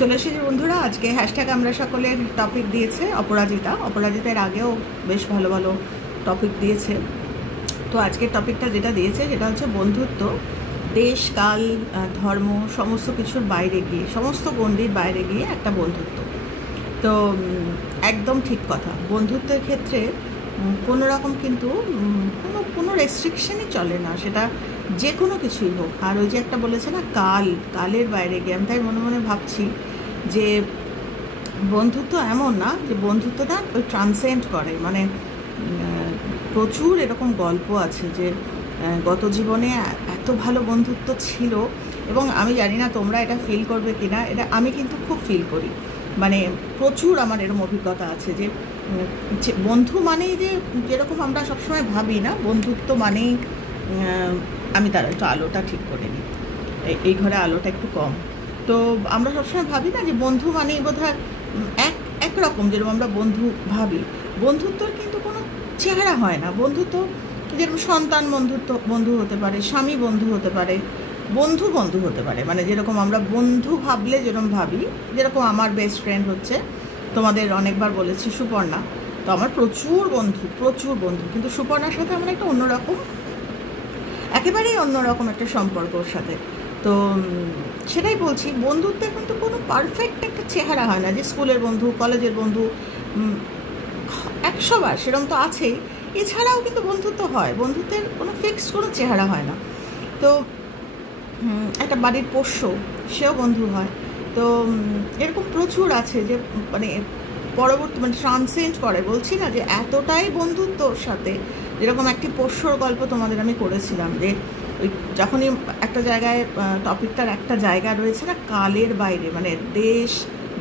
চলে এসেছি বন্ধুরা। আজকে হ্যাশট্যাগ আমরা সকলের টপিক দিয়েছে অপরাজিতা। অপরাজিতার আগেও বেশ ভালো ভালো টপিক দিয়েছে। তো আজকের টপিকটা যেটা দিয়েছে সেটা হচ্ছে বন্ধুত্ব দেশ কাল ধর্ম সমস্ত কিছুর বাইরে গিয়ে, সমস্ত গণ্ডির বাইরে গিয়ে একটা বন্ধুত্ব। তো একদম ঠিক কথা। বন্ধুত্বের ক্ষেত্রে কোনো রকম কিন্তু কোনো রেস্ট্রিকশনই চলে না, সেটা যে কোনো কিছুই হোক। আর ওই যে একটা বলেছে না কালের বাইরে গিয়ে, আমি তাই মনে মনে ভাবছি যে বন্ধুত্ব এমন না যে বন্ধুত্বটা ওই ট্রান্সেন্ড করে, মানে প্রচুর এরকম গল্প আছে যে গত জীবনে এত ভালো বন্ধুত্ব ছিল। এবং আমি জানি না তোমরা এটা ফিল করবে কি না, এটা আমি কিন্তু খুব ফিল করি। মানে প্রচুর আমার এরকম অভিজ্ঞতা আছে যে বন্ধু মানেই যে যেরকম আমরা সবসময় ভাবি না, বন্ধুত্ব মানেই আমি তার একটু আলোটা ঠিক করে নিই, এই ঘরে আলোটা একটু কম। তো আমরা সবসময় ভাবি না যে বন্ধু মানেই বোধহয় একরকম, যেরকম আমরা বন্ধু ভাবি। বন্ধুত্বর কিন্তু কোনো চেহারা হয় না। বন্ধুত্ব যেরকম সন্তান বন্ধু হতে পারে, স্বামী বন্ধু হতে পারে, বন্ধু হতে পারে। মানে যেরকম আমরা বন্ধু ভাবলে যেরকম ভাবি, যেরকম আমার বেস্ট ফ্রেন্ড হচ্ছে, তোমাদের অনেকবার বলেছি, সুপর্ণা। তো আমার প্রচুর বন্ধু, কিন্তু সুপর্ণার সাথে আমার একটা অন্যরকম, একেবারেই অন্যরকম একটা সম্পর্ক ওর সাথে। তো সেটাই বলছি, বন্ধুত্বে কিন্তু কোনো পারফেক্ট একটা চেহারা হয় না, যে স্কুলের বন্ধু, কলেজের বন্ধু 100বার সেরকম তো আছেই। এছাড়াও কিন্তু বন্ধুত্ব হয়, বন্ধুত্বের কোনো ফিক্সড কোনো চেহারা হয় না। তো একটা বাড়ির পোষ্য, সেও বন্ধু হয়। তো এরকম প্রচুর আছে যে মানে পরবর্তী মানে ট্রান্সেন্ড করে। বলছি না যে এতটাই বন্ধুত্ব ওর সাথে, যেরকম একটি পোষ্যর গল্প তোমাদের আমি করেছিলাম, যে ওই যখনই একটা জায়গায় টপিকটার একটা জায়গা রয়েছে না কালের বাইরে, মানে দেশ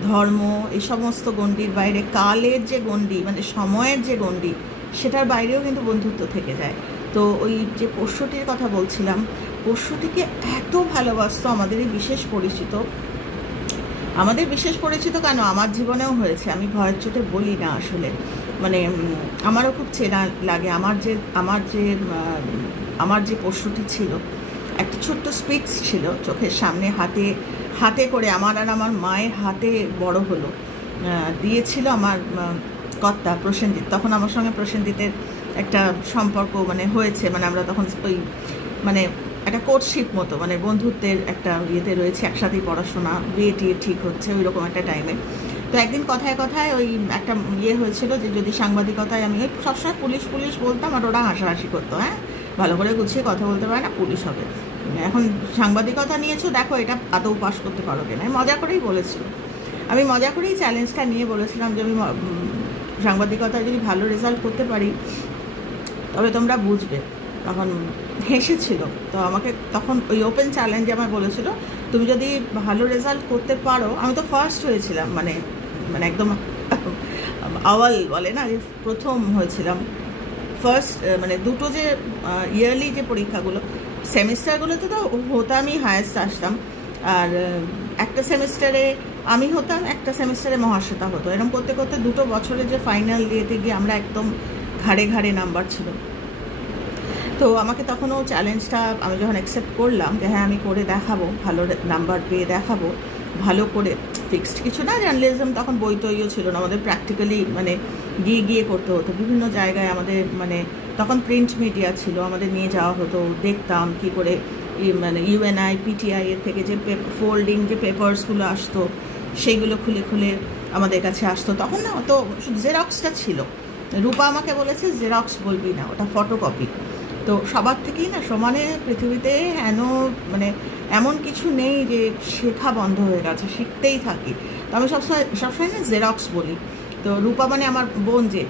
ধর্ম এই সমস্ত গণ্ডির বাইরে কালের যে গণ্ডি, মানে সময়ের যে গণ্ডি, সেটার বাইরেও কিন্তু বন্ধুত্ব থেকে যায়। তো ওই যে পোষ্যটির কথা বলছিলাম, পোষ্যটিকে এত ভালোবাসতো আমাদের বিশেষ পরিচিত কেন, আমার জীবনেও হয়েছে। আমি ভয়ের চোটে বলি না আসলে, মানে আমারও খুব চেনা লাগে। আমার যে পোষ্যটি ছিল, একটা ছোট্ট স্পিটস ছিল, চোখের সামনে হাতে করে আমার মায়ের হাতে বড় হলো। দিয়েছিল আমার কর্তা প্রসেনজিৎ। তখন আমার সঙ্গে প্রসেনজিতের একটা সম্পর্ক মানে হয়েছে, মানে আমরা তখন ওই মানে একটা কোর্টশিপ মতো, মানে বন্ধুত্বের একটা ইয়েতে রয়েছে, একসাথেই পড়াশোনা, বিয়ে টিয়ে ঠিক হচ্ছে ওই রকম একটা টাইমে। তো একদিন কথায় ওই একটা ইয়ে হয়েছিল যে যদি সাংবাদিকতায়, আমি ওই সবসময় পুলিশ বলতাম, আর ওরা হাসাহাসি করতো, হ্যাঁ ভালো করে গুছিয়ে কথা বলতে পারে না, পুলিশ হবে, এখন সাংবাদিকতা নিয়েছো, দেখো এটা আদৌ পাস করতে পারো কিনা। মজা করেই বলেছিল, আমি মজা করেই চ্যালেঞ্জটা নিয়ে বলেছিলাম যে আমি সাংবাদিকতায় যদি ভালো রেজাল্ট করতে পারি তবে তোমরা বুঝবে। তখন হেসেছিল। তো আমাকে তখন ওই ওপেন চ্যালেঞ্জে আমায় বলেছিল, তুমি যদি ভালো রেজাল্ট করতে পারো, আমি তো ফার্স্ট হয়েছিলাম, মানে একদম আওয়াল বলে না, যে প্রথম হয়েছিলাম, ফার্স্ট, মানে দুটো যে ইয়ারলি যে পরীক্ষাগুলো, সেমিস্টারগুলোতে তো হতামই, হায়েস্ট আসতাম। আর একটা সেমিস্টারে আমি হতাম, একটা সেমিস্টারে মহাশ্বেতা হতো। এরকম করতে করতে দুটো বছরে যে ফাইনাল দিয়েতে গিয়ে আমরা একদম ঘাড়ে নাম্বার ছিল। তো আমাকে তখনও চ্যালেঞ্জটা আমি যখন অ্যাকসেপ্ট করলাম যে হ্যাঁ আমি করে দেখাবো, ভালো নাম্বার পেয়ে দেখাবো, ভালো করে, ফিক্সড কিছু না, জার্নালিজম তখন বই তৈরিও ছিল না, আমাদের প্র্যাকটিক্যালি মানে গিয়ে করতে হতো বিভিন্ন জায়গায়। আমাদের মানে তখন প্রিন্ট মিডিয়া ছিল, আমাদের নিয়ে যাওয়া হতো, দেখতাম কী করে মানে UNI PTI এর থেকে যে ফোল্ডিং যে পেপারসগুলো আসতো, সেইগুলো খুলে আমাদের কাছে আসতো। তখন না তো জেরক্সটা ছিল, রূপা আমাকে বলেছে জেরক্স বলবি না, ওটা ফটোকপি। তো সবার থেকেই না সমানে পৃথিবীতে মানে এমন কিছু নেই যে শেখা বন্ধ হয়ে গেছে, শিখতেই থাকি। তো আমি সবসময় না জেরক্স বলি। তো রূপা মানে আমার বোন, যে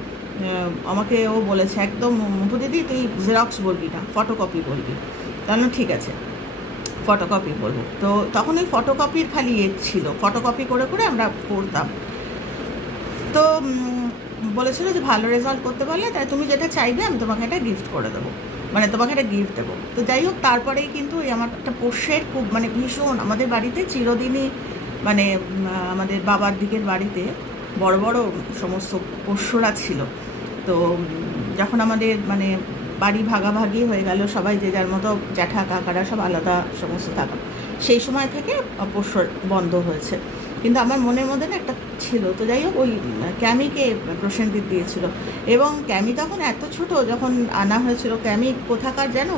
আমাকে ও বলেছে একদম, দিদি তুই জেরক্স বলবি না, ফটোকপি বলবি। তাহলে ঠিক আছে, ফটোকপি বলবো। তো তখন ওই ফটোকপির খালি ছিল, ফটোকপি করে আমরা পড়তাম। তো বলেছিল যে ভালো রেজাল্ট করতে পারলে তাই তুমি যেটা চাইবে আমি তোমাকে একটা গিফট করে দেবো, মানে তোমাকে একটা গিফট দেবো। তো যাই হোক, তারপরেই কিন্তু ওই আমার একটা পোষ্যের খুব মানে ভীষণ, আমাদের বাড়িতে চিরদিনই মানে আমাদের বাবার দিকের বাড়িতে বড় সমস্ত পোষ্যরা ছিল। তো যখন আমাদের মানে বাড়ি ভাগাভাগি হয়ে গেল, সবাই যে যার মতো, জ্যাঠা কাকারা সব আলাদা সমস্ত থাকা, সেই সময় থেকে পোষ্য বন্ধ হয়েছে। কিন্তু আমার মনের মধ্যে না একটা ছিল। তো যাই হোক, ওই ক্যামিকে প্রসেনজিৎ দিয়েছিল। এবং ক্যামি তখন এত ছোট যখন আনা হয়েছিল। ক্যামি কোথাকার যেন,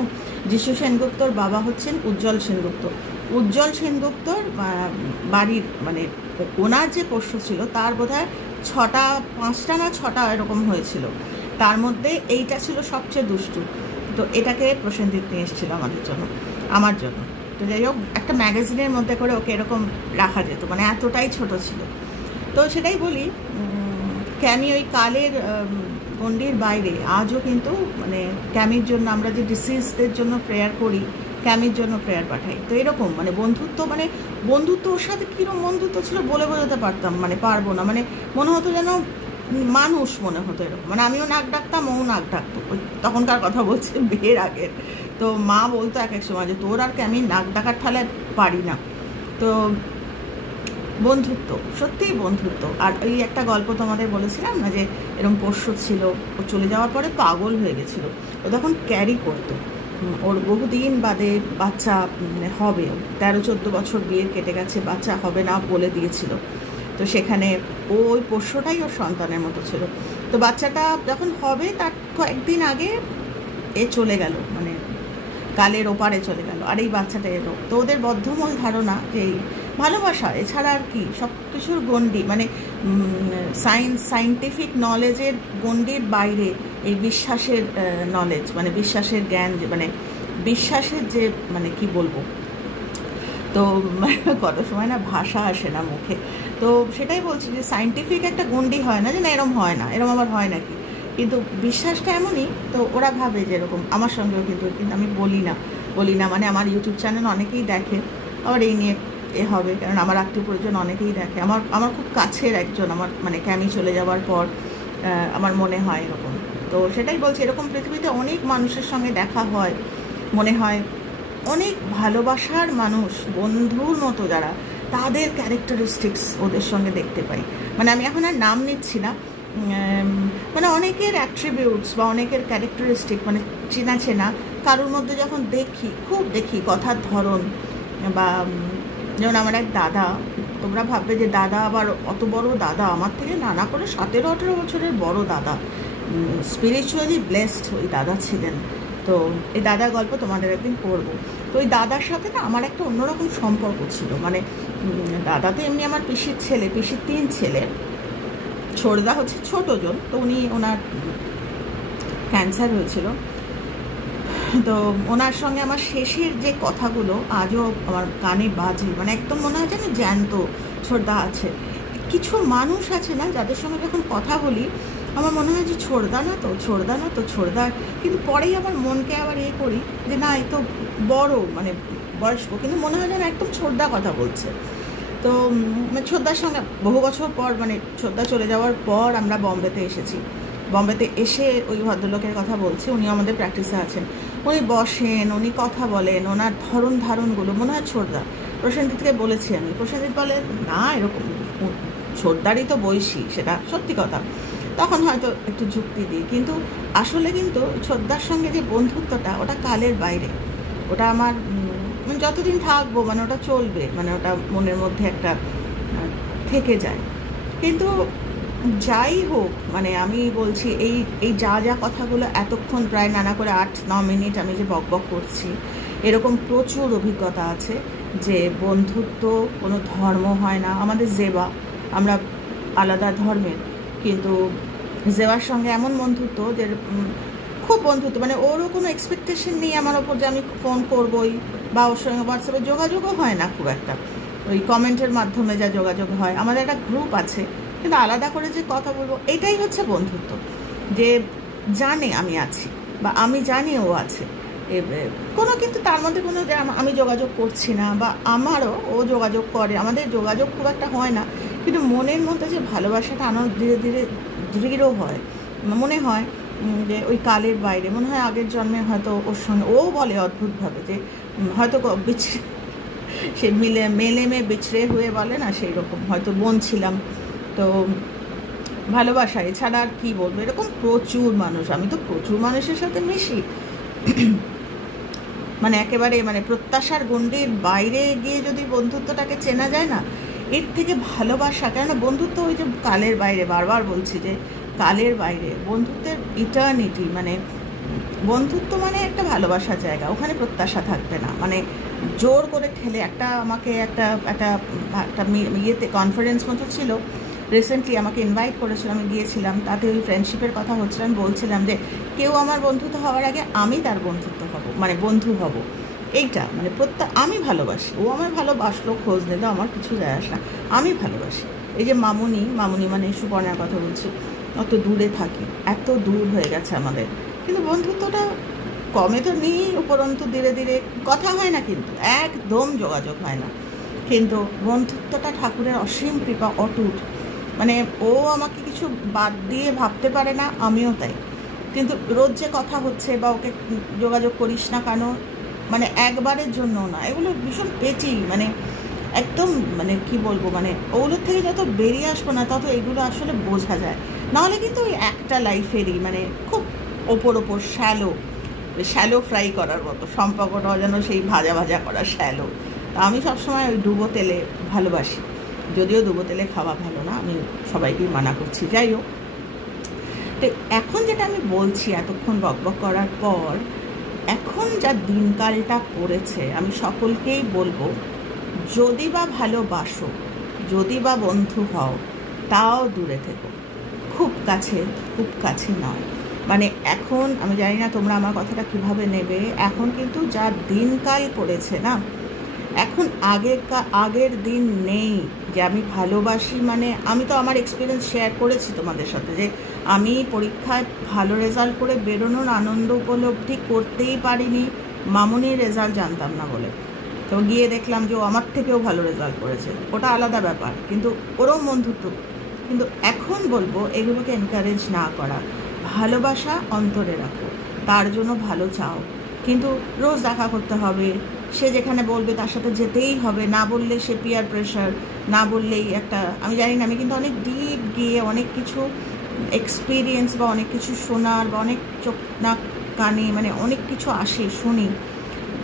যিশু সেনগুপ্তর বাবা হচ্ছেন উজ্জ্বল সেনগুপ্ত। উজ্জ্বল সেনগুপ্তর বাড়ির মানে ওনার যে পোষ্য ছিল তার বোধহয় 5টা না 6টা এরকম হয়েছিল, তার মধ্যে এইটা ছিল সবচেয়ে দুষ্টু। তো এটাকে প্রসেনজিৎ নিয়ে এসেছিল আমার জন্য। তো যাই হোক, একটা ম্যাগাজিনের মধ্যে করে ওকে এরকম রাখা যেত, মানে এতটাই ছোট ছিল। তো সেটাই বলি, ক্যামি ওই কালের গণ্ডির বাইরে আজও কিন্তু মানে ক্যামির জন্য আমরা যে ডিসিজদের জন্য প্রেয়ার করি, ক্যামির জন্য প্রেয়ার পাঠাই। তো এরকম মানে বন্ধুত্ব ওর সাথে কীরকম বন্ধুত্ব ছিল বলে বোঝাতে পারবো না। মানে মনে হতো যেন মানুষ মনে হতো এরকম। মানে আমিও নাক ডাকতাম, ও নাক ডাকতো। তখনকার কথা বলছে, বিয়ের আগের। তো মা বলতো এক এক সময় যে তোর আর ক্যামি নাক ডাকার ঠালায় পারি না। তো বন্ধুত্ব, সত্যিই বন্ধুত্ব। আর ওই একটা গল্প তোমাদের বলেছিলাম না যে এরকম পোষ্য ছিল, ও চলে যাওয়ার পরে পাগল হয়ে গেছিলো। ও তখন ক্যারি করতো, ওর বহুদিন বাদে বাচ্চা হবে, 13-14 বছর বিয়ে কেটে গেছে, বাচ্চা হবে না বলে দিয়েছিল। তো সেখানে ওই পোষ্যটাই ওর সন্তানের মতো ছিল। তো বাচ্চাটা যখন হবে তার কয়েকদিন আগে এ চলে গেল, মানে কালের ওপারে চলে গেল, আর এই বাচ্চাটা এলো। তো ওদের বদ্ধমূল ধারণা যে এই ভালোবাসা এছাড়া আর কি, সব কিছুর গণ্ডি মানে সায়েন্টিফিক নলেজের গণ্ডির বাইরে এই বিশ্বাসের নলেজ, মানে বিশ্বাসের জ্ঞান, যে মানে বিশ্বাসের যে মানে কি বলবো। তো কত সময় না ভাষা আসে না মুখে। তো সেটাই বলছি যে সায়েন্টিফিক একটা গণ্ডি হয় না যে না এরম হয় না, এরম আবার হয় নাকি, কিন্তু বিশ্বাসটা এমনই। তো ওরা ভাবে যে এরকম আমার সঙ্গেও, কিন্তু আমি বলি না মানে আমার ইউটিউব চ্যানেল অনেকেই দেখে, আবার এই নিয়ে হবে, কারণ আমার আত্মীয় পরিজন অনেকেই দেখে। আমার খুব কাছের একজন, আমার মানে ক্যামি চলে যাওয়ার পর আমার মনে হয় এরকম। তো সেটাই বলছি, এরকম পৃথিবীতে অনেক মানুষের সঙ্গে দেখা হয়, মনে হয় অনেক ভালোবাসার মানুষ, বন্ধুর মতো যারা, তাদের ক্যারেক্টারিস্টিক্স ওদের সঙ্গে দেখতে পাই। মানে আমি এখন আর নাম নিচ্ছি না, মানে অনেকের অ্যাট্রিবিউটস বা অনেকের ক্যারেক্টারিস্টিক মানে চেনা কারোর মধ্যে যখন খুব দেখি কথার ধরন। বা যেমন আমার এক দাদা, তোমরা ভাববে যে দাদা আবার অত বড় দাদা, আমার থেকে নানা করে 17-18 বছরের বড় দাদা, স্পিরিচুয়ালি ব্লেসড ওই দাদা ছিলেন। তো এই দাদার গল্প তোমাদের একদিন করবো। তো ওই দাদার সাথে না আমার একটা অন্যরকম সম্পর্ক ছিল। মানে দাদা তো এমনি আমার পিসির 3 ছেলে, ছোটদা হচ্ছে ছোটজন। তো ওনার ক্যান্সার হয়েছিল। তো ওনার সঙ্গে আমার শেষের যে কথাগুলো আজও আমার কানে বাজে, মানে একদম মনে হয় যেন জ্যান্ত ছোটদা আছে। কিছু মানুষ আছে না যাদের সঙ্গে যখন কথা বলি আমার মনে হয় যে ছোটদা না তো ছোটদা, কিন্তু পরেই আমার মনকে আবার করি যে না এই তো বড়, মানে বয়স্ক, কিন্তু মনে হয় যেন একদম ছোটদা কথা বলছে। তো ছোটদার সঙ্গে বহু বছর পর, মানে ছোটদা চলে যাওয়ার পর আমরা বম্বেতে এসেছি। বম্বেতে এসে ওই ভদ্রলোকের কথা বলছি, উনি আমাদের প্র্যাকটিসে আছেন। উনি বসেন, উনি কথা বলেন, ওনার ধারণগুলো মনে হয় ছোটদা। প্রসেনজিৎকে বলেছি আমি, প্রসেনজিৎ বলে না এরকম ছোটদারই তো বয়সী, সেটা সত্যি কথা। তখন হয়তো একটু যুক্তি দিই, কিন্তু আসলে কিন্তু ছোটদার সঙ্গে যে বন্ধুত্বটা ওটা কালের বাইরে। ওটা আমার যতদিন থাকবো মানে ওটা চলবে, মানে ওটা মনের মধ্যে একটা থেকে যায়। কিন্তু যাই হোক, মানে আমি বলছি এই যা কথাগুলো এতক্ষণ প্রায় নানা করে 8-9 মিনিট আমি যে বকবক করছি, এরকম প্রচুর অভিজ্ঞতা আছে যে বন্ধুত্ব কোনো ধর্ম হয় না। আমাদের জেবা, আমরা আলাদা ধর্মের, কিন্তু জেবার সঙ্গে এমন বন্ধুত্ব যে খুব বন্ধুত্ব, মানে ওরও কোনো এক্সপেকটেশন নেই আমার ওপর যে আমি ফোন করবোই, বা ওর সঙ্গে হোয়াটসঅ্যাপে যোগাযোগও হয় না খুব একটা, ওই কমেন্টের মাধ্যমে যা যোগাযোগ হয়। আমাদের একটা গ্রুপ আছে, কিন্তু আলাদা করে যে কথা বলবো, এটাই হচ্ছে বন্ধুত্ব। যে জানে আমি আছি, বা আমি জানি ও আছে, কোনো কিন্তু তার মধ্যে কোনো যে আমি যোগাযোগ করছি না, বা আমারও ও যোগাযোগ করে, আমাদের যোগাযোগ খুব একটা হয় না, কিন্তু মনের মধ্যে যে ভালোবাসাটা আমার ধীরে ধীরে দৃঢ় হয়। মনে হয় যে ওই কালের বাইরে, মনে হয় আগের জন্মে হয়তো ওর সঙ্গে, ও বলে অদ্ভুতভাবে যে হয়তো সে মেলে বিছড়ে হয়ে বলে না, সেই রকম হয়তো বোন ছিলাম। তো ভালোবাসা এছাড়া আর কী বলবো, এরকম প্রচুর মানুষ, আমি তো প্রচুর মানুষের সাথে মিশি, মানে একেবারে মানে প্রত্যাশার গণ্ডির বাইরে গিয়ে যদি বন্ধুত্বটাকে চেনা যায় না, এর থেকে ভালোবাসা, কেননা বন্ধুত্ব ওই যে কালের বাইরে, বারবার বলছি যে কালের বাইরে, বন্ধুত্বের ইটার্নিটি, মানে বন্ধুত্ব মানে একটা ভালোবাসার জায়গা, ওখানে প্রত্যাশা থাকবে না, মানে জোর করে ঠেলে আমাকে একটা একটা একটা ইয়েতে কনফারেন্স মতো ছিল রিসেন্টলি, আমাকে ইনভাইট করেছিল, আমি গিয়েছিলাম, তাতে ওই ফ্রেন্ডশিপের কথা হচ্ছিল, আমি বলছিলাম যে কেউ আমার বন্ধুত্ব হওয়ার আগে আমি তার বন্ধুত্ব হব, মানে বন্ধু হব, এইটা মানে আমি ভালোবাসি, ও আমার ভালোবাসলো, খোঁজ নিল, আমার কিছু যায় আসে না, আমি ভালোবাসি। এই যে মামুনি মানে সুপর্ণার কথা বলছি, অত দূরে থাকি, এত দূর হয়ে গেছে আমাদের, কিন্তু বন্ধুত্বটা কমে তো নেই, উপরন্তু ধীরে ধীরে কথা হয় না, কিন্তু একদম যোগাযোগ হয় না, কিন্তু বন্ধুত্বটা ঠাকুরের অসীম কৃপা, অটুট, মানে ও আমাকে কিছু বাদ দিয়ে ভাবতে পারে না, আমিও তাই, কিন্তু রোজ যে কথা হচ্ছে বা ওকে যোগাযোগ করিস না কেন, মানে একবারের জন্য না, এগুলো ভীষণ পেচি, মানে একদম মানে কি বলবো, মানে ওগুলোর থেকে যত বেরিয়ে আসবো না তত এগুলো আসলে বোঝা যায়, নাহলে কিন্তু ওই একটা লাইফেরই মানে খুব ওপর শ্যালো ফ্রাই করার মতো, সম্পর্কটাও যেন সেই ভাজা ভাজা করা শ্যালো। তা আমি সবসময় ওই ডুবো তেলে ভালোবাসি, যদিও ডুবো তেলে খাওয়া ভালো না, আমি সবাইকেই মানা করছি, যাই হোক। তো এখন যেটা আমি বলছি এতক্ষণ বকবক করার পর, এখন যা দিনকালটা পড়েছে, আমি সকলকেই বলবো, যদি বা ভালোবাসো, যদি বা বন্ধু হও, তাও দূরে থেকো, খুব কাছে নয়। মানে এখন আমি জানি না তোমরা আমার কথাটা কিভাবে নেবে, এখন কিন্তু যা দিনকাল পড়েছে না, এখন আগের দিন নেই যে আমি ভালোবাসি, মানে আমি তো আমার এক্সপিরিয়েন্স শেয়ার করেছি তোমাদের সাথে, যে আমি পরীক্ষায় ভালো রেজাল্ট করে বেরোনোর আনন্দ উপলব্ধি করতেই পারিনি, মামুনির রেজাল্ট জানতাম না বলে, তো গিয়ে দেখলাম যে ও আমার থেকেও ভালো রেজাল্ট করেছে, ওটা আলাদা ব্যাপার, কিন্তু ওরও বন্ধুত্ব। কিন্তু এখন বলবো এগুলোকে এনকারেজ না করা, ভালোবাসা অন্তরে রাখো, তার জন্য ভালো চাও, কিন্তু রোজ দেখা করতে হবে, সে যেখানে বলবে তার সাথে যেতেই হবে, না বললে সে পিয়ার প্রেশার, না বললেই একটা, আমি জানি না, আমি কিন্তু অনেক ডিপ গিয়ে অনেক কিছু এক্সপিরিয়েন্স বা অনেক কিছু শোনার বা অনেক চোখ নাক কানে মানে অনেক কিছু আসে, শুনি,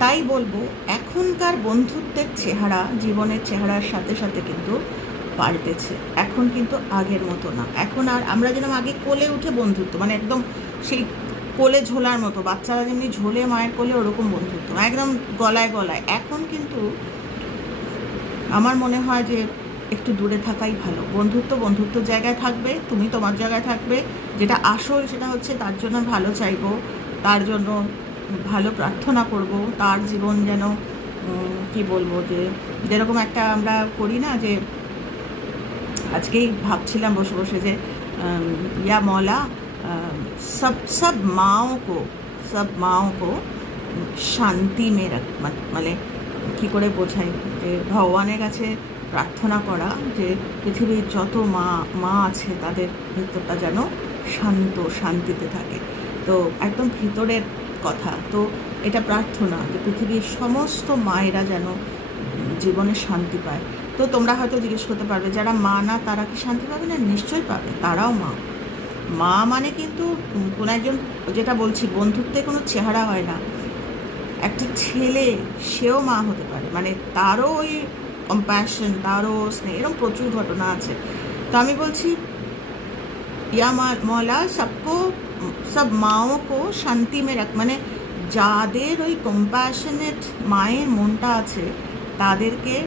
তাই বলবো এখনকার বন্ধুত্বের চেহারা জীবনের চেহারার সাথে সাথে কিন্তু পাল্টেছে, এখন কিন্তু আগের মতো না, এখন আর আমরা যেরকম আগে কোলে উঠে বন্ধুত্ব, মানে একদম সেই কোলে ঝোলার মতো, বাচ্চারা যেমনি ঝোলে মায়ের কোলে, ওরকম বন্ধুত্ব একদম গলায়, এখন কিন্তু আমার মনে হয় যে একটু দূরে থাকাই ভালো, বন্ধুত্ব জায়গায় থাকবে, তুমি তোমার জায়গায় থাকবে, যেটা আসল সেটা হচ্ছে তার জন্য ভালো চাইবো, তার জন্য ভালো প্রার্থনা করব, তার জীবন যেন কি বলবো, যে যেরকম একটা আমরা করি না, যে আজকেই ভাবছিলাম বসে বসে যে ইয়া মৌলা सब माओं को শান্তি মে রাখ, মানে কী করে বোঝাই, যে ভগবানের কাছে প্রার্থনা করা যে পৃথিবীর যত মা আছে তাদের ভিতরটা যেন শান্তিতে থাকে, তো একদম ভিতরের কথা, তো এটা প্রার্থনা যে পৃথিবীর সমস্ত মায়েরা যেন জীবনে শান্তি পায়। তো তোমরা হয়তো জিজ্ঞেস করতে পারবে, যারা মা না তারা কি শান্তি পাবে না? নিশ্চয়ই পাবে, তারাও মা মানে কিন্তু কোনো একজন, যেটা বলছি বন্ধুত্বে কোনো চেহারা হয় না, একটা ছেলে সেও মা হতে পারে, মানে তারও ওই কম্প্যাশন, তারও স্নেহ, এরকম প্রচুর ঘটনা আছে। তো আমি বলছি ইয়া মৌলা সব মাও কো শান্তি মে রাখ, মানে যাদের ওই কম্প্যাশনেট মায়ের মনটা আছে তাদেরকে